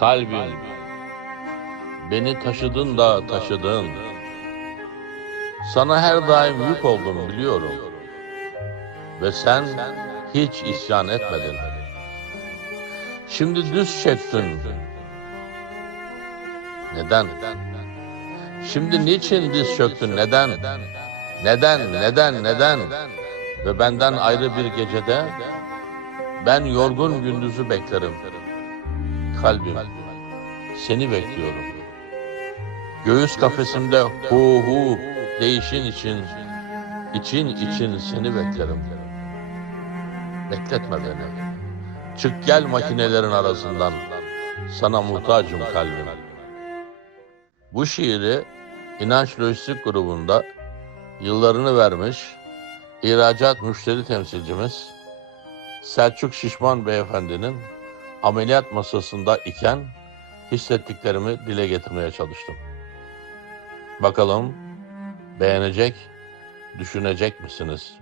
Kalbim, beni taşıdın da taşıdın. Sana her daim yük oldum biliyorum. Ve sen hiç isyan etmedin. Şimdi düz çektin. Neden? Şimdi niçin diz çöktün? Neden? Neden? Neden? Neden? Ve benden ayrı bir gecede ben yorgun gündüzü beklerim. Kalbim, seni bekliyorum. Göğüs kafesimde hu hu değişin için, için için seni beklerim. Bekletme beni. Çık gel makinelerin arasından. Sana muhtacım kalbim. Bu şiiri İnanç Lojistik grubunda yıllarını vermiş ihracat müşteri temsilcimiz Selçuk Şişman Beyefendinin ameliyat masasında iken hissettiklerimi dile getirmeye çalıştım. Bakalım beğenecek, düşünecek misiniz?